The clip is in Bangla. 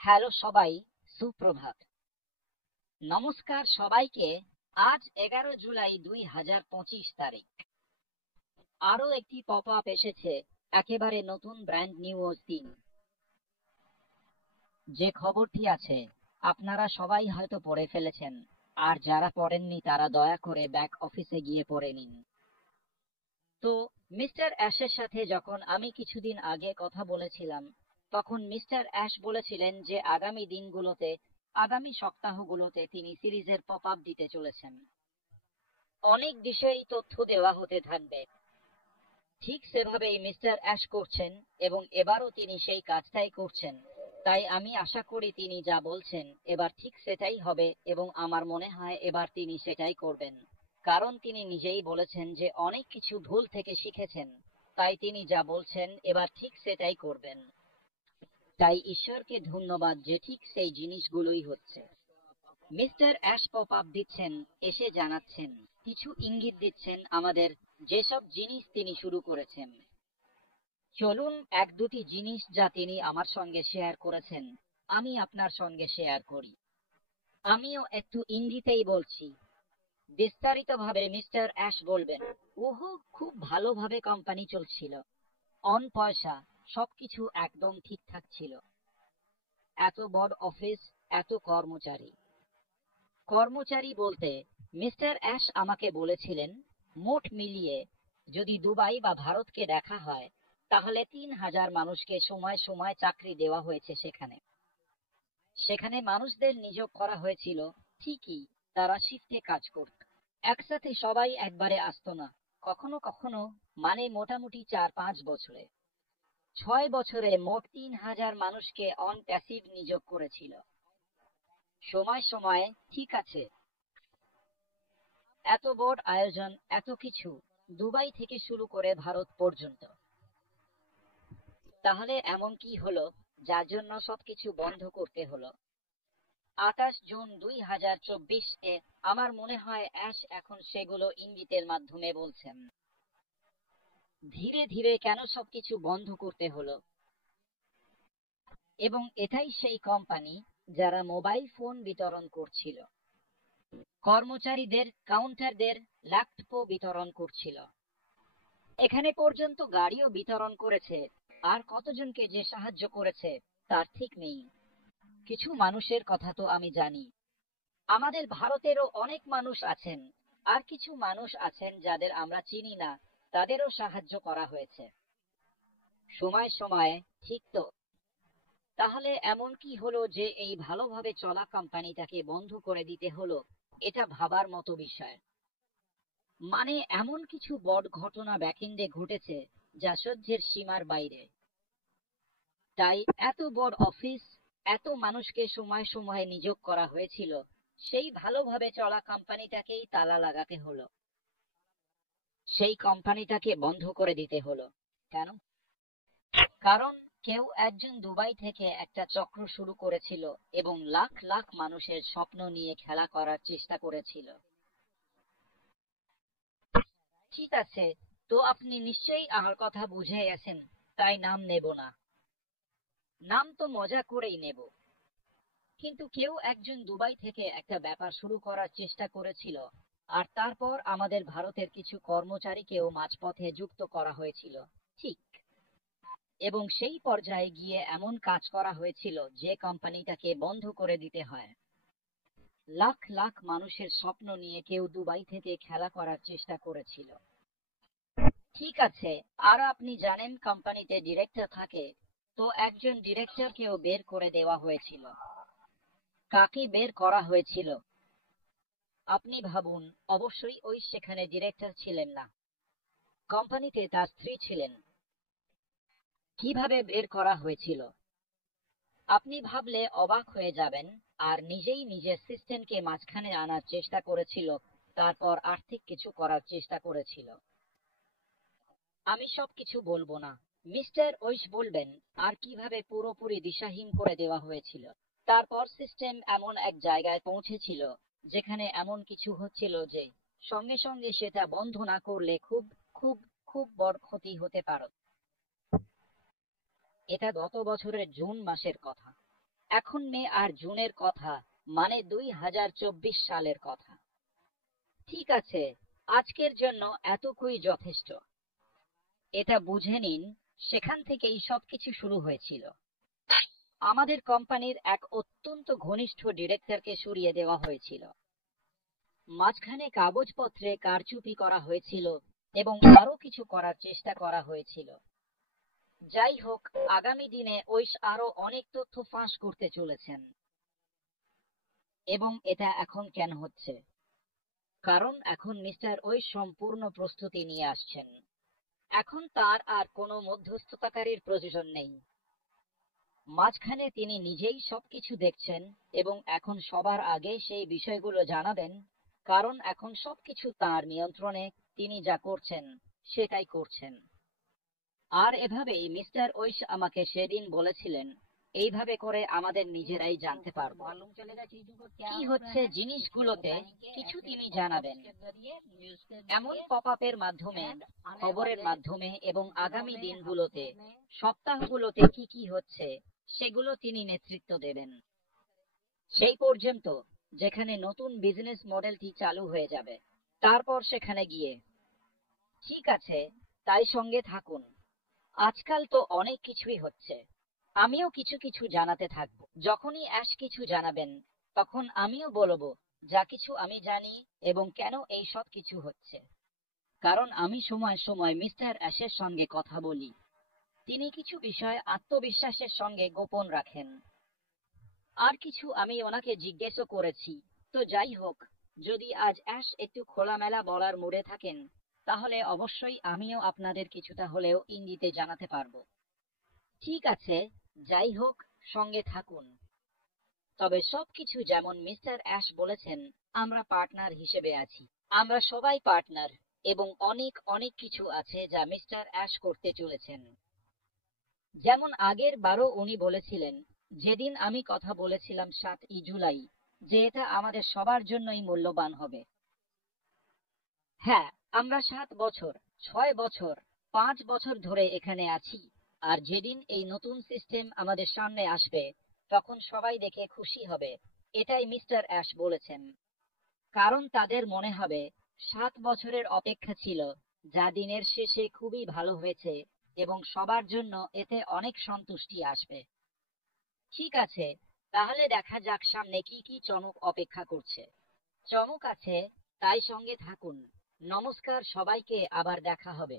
হ্যালো সবাই, সুপ্রভাত। নমস্কার সবাইকে। আজ 11 জুলাই 2025 তারিখ। আরো একটি পপ আপ এসেছে, একেবারে নতুন ব্র্যান্ড নিউ দিন। যে খবরটি আছে আপনারা সবাই হয়তো পড়ে ফেলেছেন, আর যারা পড়েননি তারা দয়া করে ব্যাক অফিসে গিয়ে পড়ে নিন। তো মিস্টার অ্যাশের সাথে যখন আমি কিছুদিন আগে কথা বলেছিলাম, তখন মিস্টার অ্যাশ বলেছিলেন যে আগামী দিনগুলোতে, আগামী সপ্তাহগুলোতে তিনি সিরিজের পপ আপ দিতে চলেছেন। অনেক বিষয়েই তথ্য দেওয়া হতে থাকবে। ঠিক সেভাবেই মিস্টার অ্যাশ করছেন, এবং এবারও তিনি সেই কাজটাই করছেন। তাই আমি আশা করি তিনি যা বলছেন এবার ঠিক সেটাই হবে, এবং আমার মনে হয় এবার তিনি সেটাই করবেন। কারণ তিনি নিজেই বলেছেন যে অনেক কিছু ভুল থেকে শিখেছেন, তাই তিনি যা বলছেন এবার ঠিক সেটাই করবেন। তাই ঈশ্বরকে ধন্যবাদ যে ঠিক সেই জিনিসগুলোই হচ্ছে। মিস্টার অ্যাশ পপ আপ দিচ্ছেন, এসে জানাচ্ছেন, কিছু ইঙ্গিত দিচ্ছেন আমাদের, যেসব জিনিস তিনি শুরু করেছেন। চলুন এক দুটি জিনিস যা তিনি আমার সঙ্গে শেয়ার করেছেন আমি আপনার সঙ্গে শেয়ার করি। আমিও একটু ইঙ্গিতেই বলছি, বিস্তারিতভাবে মিস্টার অ্যাশ বলবেন। ওহো, খুব ভালোভাবে কোম্পানি চলছিল, অন পয়সা, সবকিছু একদম ঠিকঠাক ছিল। এত বড় অফিস, এত কর্মচারী। কর্মচারী বলতে মিস্টার অ্যাশ আমাকে বলেছিলেন, মোট মিলিয়ে যদি দুবাই বা ভারতকে দেখা হয়, তাহলে 3,000 মানুষকে সময় সময় চাকরি দেওয়া হয়েছে সেখানে। সেখানে মানুষদের নিয়োগ করা হয়েছিল, ঠিকই, তারা শিফটে কাজ করত। একসাথে সবাই একবারে আসতো না, কখনো কখনো, মানে মোটামুটি 4-5 বছরে। 6 বছরে মোট 3,000 মানুষকে অন প্যাসিভ নিয়োগ করেছিল। সময় সময়ে, ঠিক আছে। এত বড় আয়োজন, এত কিছু, দুবাই থেকে শুরু করে ভারত পর্যন্ত। তাহলে এমন কি হলো যার জন্য সবকিছু বন্ধ করতে হলো? 28 জুন 2024 আমার মনে হয় অ্যাশ এখন সেগুলো ইঙ্গিতের মাধ্যমে বলছেন। ধীরে ধীরে কেন সবকিছু বন্ধ করতে হলো? এবং এটাই সেই কোম্পানি যারা মোবাইল ফোন বিতরণ করছিল, কর্মচারীদের, কাউন্টারদের ল্যাপটপ বিতরণ করছিল, এখানে পর্যন্ত গাড়িও বিতরণ করেছে। আর কতজনকে যে সাহায্য করেছে তার ঠিক নেই। কিছু মানুষের কথা তো আমি জানি, আমাদের ভারতেরও অনেক মানুষ আছেন, আর কিছু মানুষ আছেন যাদের আমরা চিনি না, তাদেরও সাহায্য করা হয়েছে সময় সময়ে, ঠিক তো? তাহলে এমন কি হলো যে এই ভালোভাবে চলা কোম্পানিটাকে বন্ধ করে দিতে হলো? এটা ভাবার মতো বিষয়। মানে এমন কিছু বড় ঘটনা ব্যাকএন্ডে ঘটেছে যা সহ্যের সীমার বাইরে। তাই এত বড় অফিস, এত মানুষকে সময় সময়ে নিয়োগ করা হয়েছিল, সেই ভালোভাবে চলা কোম্পানিটাকেই তালা লাগাতে হলো, সেই কোম্পানিটাকে বন্ধ করে দিতে হলো। কেন? কারণ কেউ একজন দুবাই থেকে একটা চক্র শুরু করেছিল এবং লাখ লাখ মানুষের স্বপ্ন নিয়ে খেলা করার চেষ্টা করেছিল। ঠিক আছে, তো আপনি নিশ্চয়ই আমার কথা বুঝে গেছেন, তাই নাম নেব না। নাম তো মজা করেই নেব। কিন্তু কেউ একজন দুবাই থেকে একটা ব্যাপার শুরু করার চেষ্টা করেছিল, আর তারপর আমাদের ভারতের কিছু কর্মচারীকেও মাঝপথে যুক্ত করা হয়েছিল, ঠিক? এবং সেই পর্যায়ে গিয়ে এমন কাজ করা হয়েছিল যে কোম্পানিটাকে বন্ধ করে দিতে হয়। লাখ লাখ মানুষের স্বপ্ন নিয়ে কেউ দুবাই থেকে খেলা করার চেষ্টা করেছিল। ঠিক আছে, আর আপনি জানেন কোম্পানিতে ডিরেক্টর থাকে, তো একজন ডিরেক্টরকেও বের করে দেওয়া হয়েছিল। কাকে বের করা হয়েছিল? আপনি ভাবুন, অবশ্যই ওই সেখানে ডিরেক্টর ছিলেন না, কোম্পানিতে তার স্ত্রী ছিলেন। কিভাবে বের করা হয়েছিল? আপনি ভাবলে অবাক হয়ে যাবেন। আর নিজেই নিজের সিস্টেমকে মাঝখানে আনার চেষ্টা করেছিল, তারপর আর্থিক কিছু করার চেষ্টা করেছিল। আমি সবকিছু বলবো না, মিস্টার ওইশ বলবেন। আর কিভাবে পুরোপুরি দিশাহীন করে দেওয়া হয়েছিল। তারপর সিস্টেম এমন এক জায়গায় পৌঁছেছিল যেখানে এমন কিছু হচ্ছিল যে সঙ্গে সঙ্গে সেটা বন্ধ না করলে খুব খুব খুব বড় ক্ষতি হতে পারত। এটা গত বছরের জুন মাসের কথা। এখন মে আর জুনের কথা, মানে 2024 সালের কথা। ঠিক আছে, আজকের জন্য এতটুকুই যথেষ্ট। এটা বুঝে নিন, সেখান থেকেই সবকিছু শুরু হয়েছিল। আমাদের কোম্পানির এক অত্যন্ত ঘনিষ্ঠ ডিরেক্টরকে সরিয়ে দেওয়া হয়েছিল। মাঝখানে কাগজপত্রে কারচুপি করা হয়েছিল এবং আরো কিছু করার চেষ্টা করা হয়েছিল। যাই হোক, আগামী দিনে ঐশ আরো অনেক তথ্য ফাঁস করতে চলেছেন। এবং এটা এখন কেন হচ্ছে? কারণ এখন মিস্টার ঐশ সম্পূর্ণ প্রস্তুতি নিয়ে আসছেন। এখন তার আর কোনো মধ্যস্থতাকারীর প্রয়োজন নেই। মাঝখানে তিনি নিজেই সবকিছু দেখছেন এবং এখন সবার আগে সেই বিষয়গুলো জানাবেন, কারণ এখন সবকিছু তার নিয়ন্ত্রণে। তিনি যা করছেন সেটাই করছেন। আর এভাবেই মিস্টার ঐশ আমাকে সেদিন বলেছিলেন, এইভাবে করে আমাদের নিজেরাই জানতে পারবো কি হচ্ছে জিনিসগুলোতে। কিছু তিনি জানাবেন এমন পপ আপের মাধ্যমে, খবরের মাধ্যমে, এবং আগামী দিনগুলোতে, সপ্তাহগুলোতে কি কি হচ্ছে সেগুলো তিনি নেতৃত্ব দেবেন। সেই পর্যন্ত যেখানে নতুন বিজনেস মডেলটি চালু হয়ে যাবে, তারপর সেখানে গিয়ে। ঠিক আছে, তাই সঙ্গে থাকুন। আজকাল তো অনেক কিছুই হচ্ছে। আমিও কিছু কিছু জানাতে থাকবো। যখনই অ্যাশ কিছু জানাবেন, তখন আমিও বলবো যা কিছু আমি জানি এবং কেন এই সব কিছু হচ্ছে। কারণ আমি সময় সময় মিস্টার অ্যাশের সঙ্গে কথা বলি। তিনি কিছু বিষয় আত্মবিশ্বাসের সঙ্গে গোপন রাখেন। আর কিছু আমি ওনাকে জিজ্ঞেসও করেছি। তো যাই হোক, যদি আজ অ্যাশ একটু খোলামেলা বলার মুডে থাকেন, তাহলে অবশ্যই আমিও আপনাদের কিছুটা হলেও ইঙ্গিতে জানাতে পারবো। ঠিক আছে, যাই হোক, সঙ্গে থাকুন। তবে সবকিছু যেমন মিস্টার অ্যাশ বলেছেন, আমরা পার্টনার হিসেবে আছি। আমরা সবাই পার্টনার, এবং অনেক অনেক কিছু আছে যা মিস্টার অ্যাশ করতে চলেছেন। যেমন আগের বারও উনি বলেছিলেন, যেদিন আমি কথা বলেছিলাম 7ই জুলাই, যে এটা আমাদের সবার জন্যই মূল্যবান হবে। হ্যাঁ, আমরা 7 বছর, 6 বছর, 5 বছর ধরে এখানে আছি। আর যেদিন এই নতুন সিস্টেম আমাদের সামনে আসবে, তখন সবাই দেখে খুশি হবে। এটাই মিস্টার অ্যাশ বলেছেন। কারণ তাদের মনে হবে 7 বছরের অপেক্ষা ছিল, যা দিনের শেষে খুবই ভালো হয়েছে, এবং সবার জন্য এতে অনেক সন্তুষ্টি আসবে। ঠিক আছে, তাহলে দেখা যাক সামনে কি কি চমক অপেক্ষা করছে। চমক আছে, তাই সঙ্গে থাকুন। নমস্কার সবাইকে, আবার দেখা হবে।